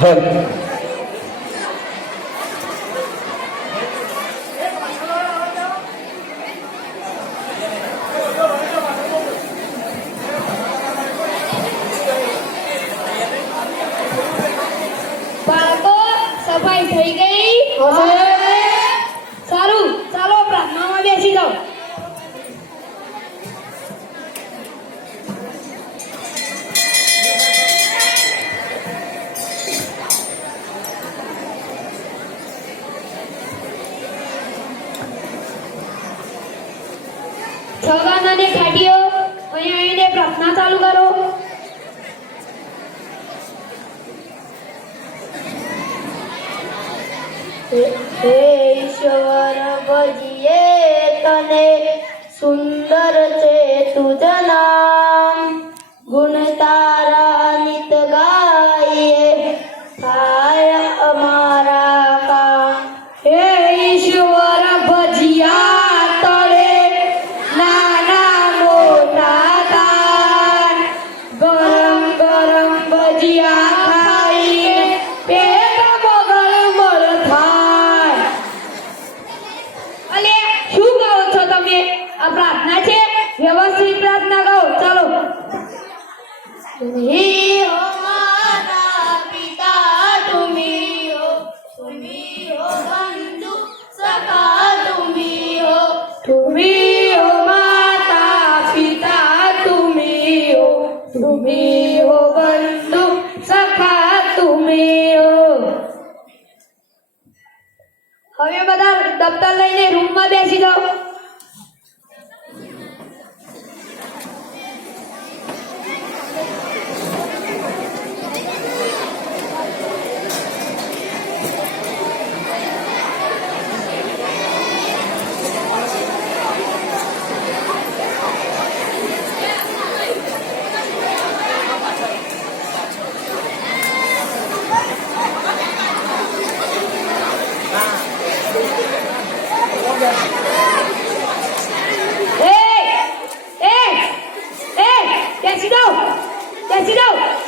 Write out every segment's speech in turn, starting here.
હે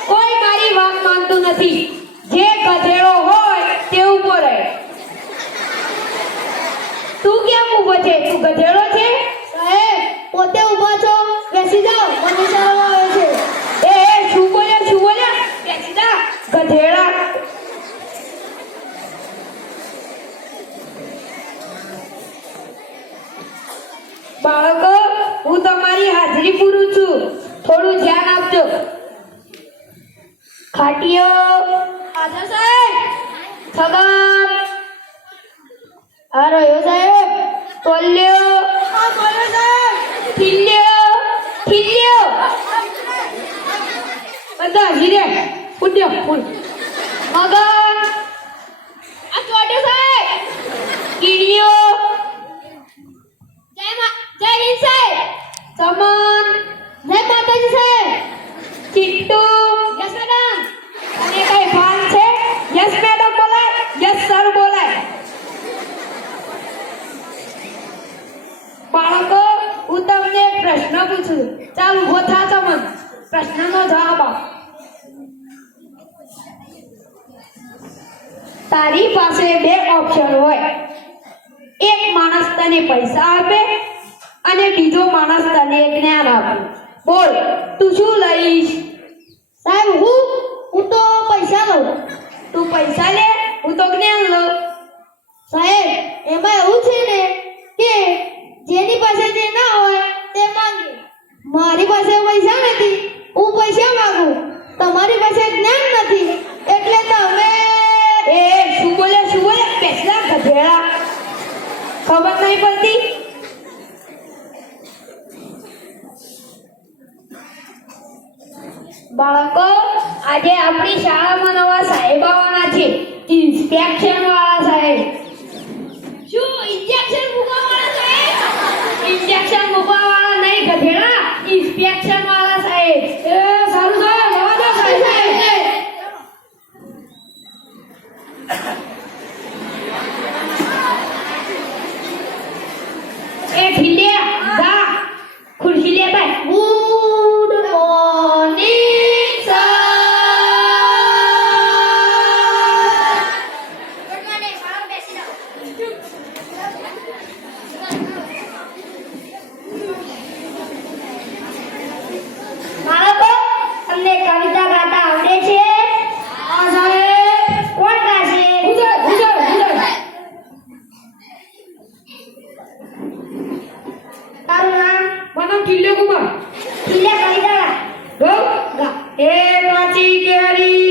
કોઈ મારી વાત માનતું નથી. જે ગધેડો હોય તે ઊભો રહે. તું કેમ ઊભો છે? તું ગધેડો છે? સાહેબ પોતે ઊભો છો? બેસી જાઓ. મને શરમ આવે છે. એ એ શું બોલ્યા શું બોલ્યા? બેસી જા. ગધેડા. બાળકો હું તમારી હાજરી પૂરું છું. થોડું ધ્યાન ખાટીઓ હાજર સાહેબ. છગન આ રહ્યો સાહેબ. તોલ્યો. હા બોલો સાહેબ. ખીલ્યો. ખીલ્યો. બધા હીરે. ઉડ્યો ફૂલ મગન. આ ચોટ્યો સાહેબ. કીડીઓ. જય મા જય હિન્દ સાહેબ. ચમન જય માતાજી સાહેબ. ચિટ્ટુ યસ મેડમ અને કઈ ભાન છે યસ મેડમ બોલાય યસ સર બોલાય બાળકો હું તમને એક પ્રશ્ન પૂછું ચાલ ઊભો થા ચમન. પ્રશ્નનો જવાબ તારી પાસે બે ઓપ્શન હોય. એક માણસ તને પૈસા આપે અને બીજો માણસ તને જ્ઞાન આપે. બોલ, તું શું લઈશ સાહેબ હું હું તો પૈસા લઉં તું પૈસા લે હું તો જ્ઞાન લઉં સાહેબ એમાં એવું છે ને કે જેની પાસે જે ના હોય તે માંગે મારી પાસે પૈસા નથી હું પૈસા માંગુ તમારી પાસે જ્ઞાન નથી એટલે તમે એ શું બોલે શું બોલે પેસલા ગધેડા ખબર નહીં પડતી બાળકો, આજે આપણી શાળામાં નવા સાહેબ આવવાના છે. ઇન્સ્પેક્શન વાળા સાહેબ. શું ઇન્જેક્શન મૂકવા વાળા સાહેબ? ઇન્જેક્શન મૂકવા વાળા નહીં, ગધેડા. ઇન્સ્પેક્શન વાળા સાહેબ. Daddy, it.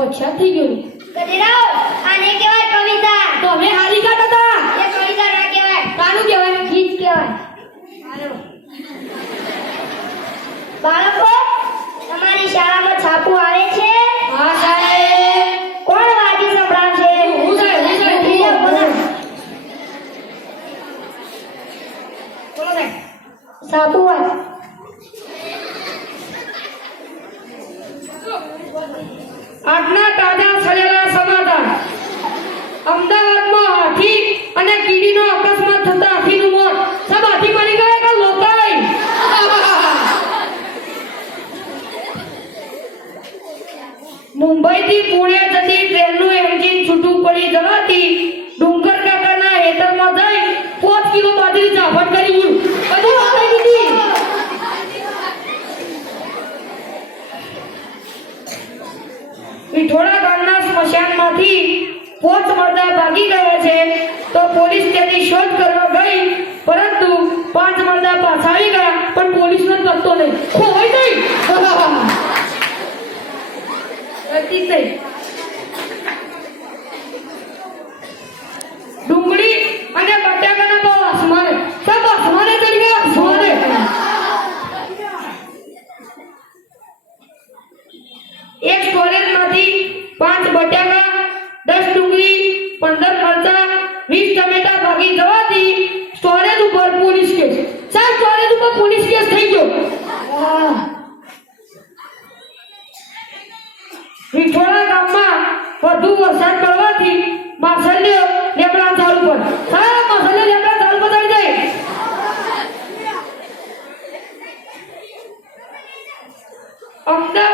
ઓછા થઈ ગયું. ગજરાવ આને કહેવાય કવિતા તો અમે હારી કાઢ હતા. એ કવિતા ના કહેવાય. કાનું કહેવાય? ગીત કહેવાય. બાળકો તમારી શાળામાં છાપું આવે છે? હા સાહેબ. કોણ વાજી સંભળાવશે? હું સાહેબ, હું છાપું. આજના તાજા થયેલા સમાચાર અમદાવાદમાં હાથી અને કીડીનો અકસ્માત થતા હાથીનું મોત. સબ હાથી મરી ગયા કે લોકાઈ? મુંબઈથી પુણે જતી ટ્રેનનું એન્જિન છૂટું પડી જવાથી મરદા ભાગી ગયા છે, તો પોલીસ તેની શોધ કરવા ગઈ, પરંતુ પાંચ મરદા પાછા આવી ગયા, પણ પોલીસનો પત્તો નહીં. ખોવાઈ ગઈ ડુંગળી અને બટાકાના ભાવ આસમાને સબ આસમાને ચડી ગયા આસમાને એક સ્ટોરેજમાંથી પાંચ બટાકા દસ ડુંગળી પંદર મરચા વીસ ટમેટા ભાગી જવાથી સ્ટોરેજ ઉપર પોલીસ કેસ સાહેબ સ્ટોરેજ ઉપર પોલીસ કેસ થઈ ગયો. વિઠોળા ગામમાં વધુ વરસાદ પડવાથી માછલીઓ લેબડા ચાલુ પર. હા માછલીઓ લેબડા ચાલુ પર જાય. અમદાવાદમાં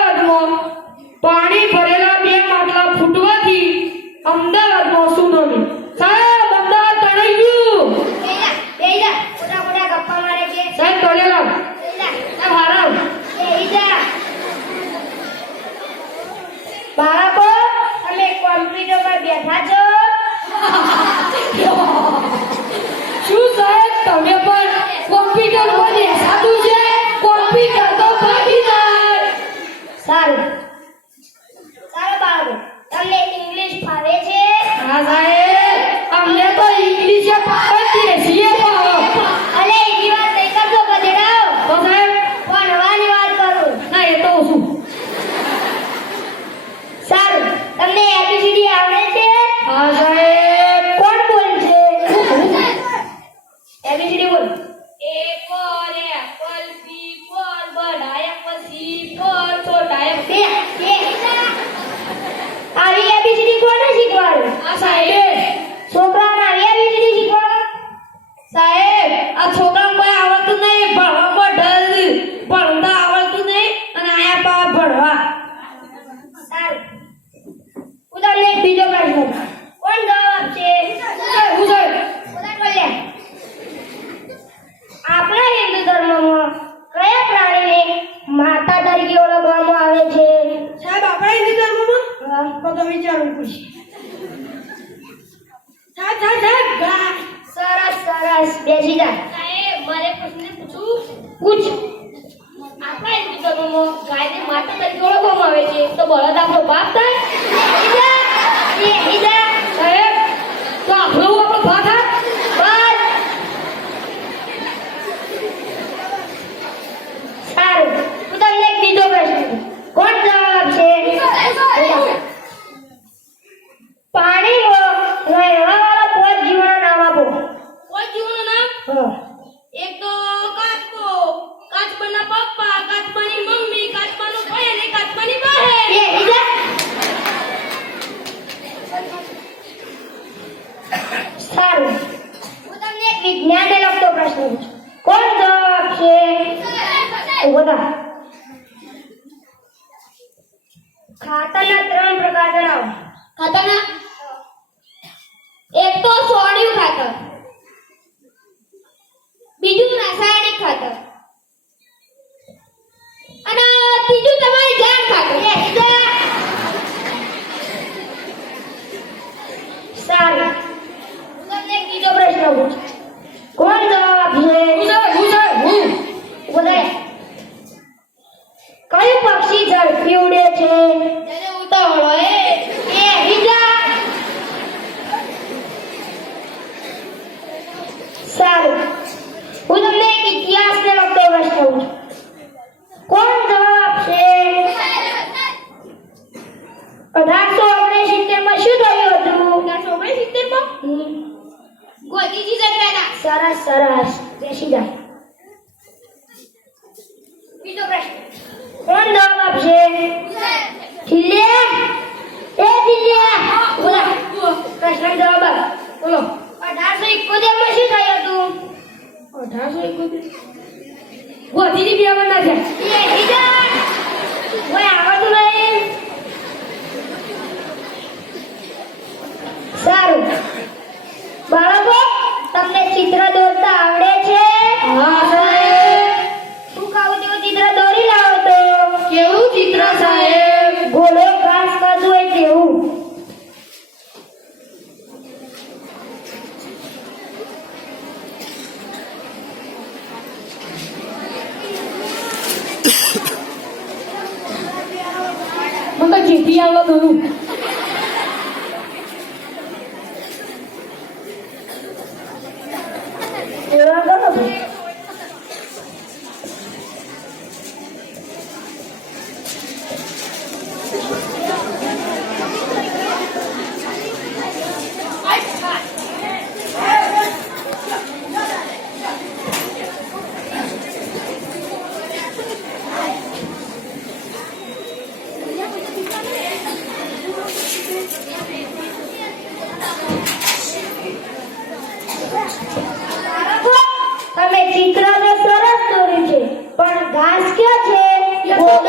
છોટાયા બે બે આવી એબીસીડી કોને શીખવાડે આ સાહેબ છોકરાને આવી એબીસીડી શીખવાડે સાહેબ આ છોકરાને કોઈ આવડતું નહીં ભણવામાં ડર ભણતા આવડતું નહીં અને આયા પા ભણવા સારું હું તમને એક બીજો પ્રશ્ન પૂછું. કોણ જવાબ આપશે સાહેબ હું સાહેબ ઉદાહરણ બોલ્યા આપણા હિન્દુ ધર્મમાં કયા પ્રાણીને માતા તરીકે ઓળખવામાં આવે છે સાહેબ આપણા હિન્દુ ધર્મમાં હા. તો તો પડશે થા થા થા ગા. સરસ સરસ. બેસી જા. સાહેબ મારે પ્રશ્ન પૂછું પૂછ. આપણા હિન્દુ ધર્મમાં ગાયને માતા તરીકે ઓળખવામાં આવે છે. તો બળદ આપણો બાપ થાય? બેસી જા. વડા ખાતરના ત્રણ પ્રકાર જણાવો. ખાતરના એક તો છોડ્યું ખાતર. બીજું રાસાયણિક ખાતર. અને ત્રીજું તમારી જાણ ખાતર. સારું. તમને બીજો પ્રશ્ન કોણ જવાબ આપશે Oh,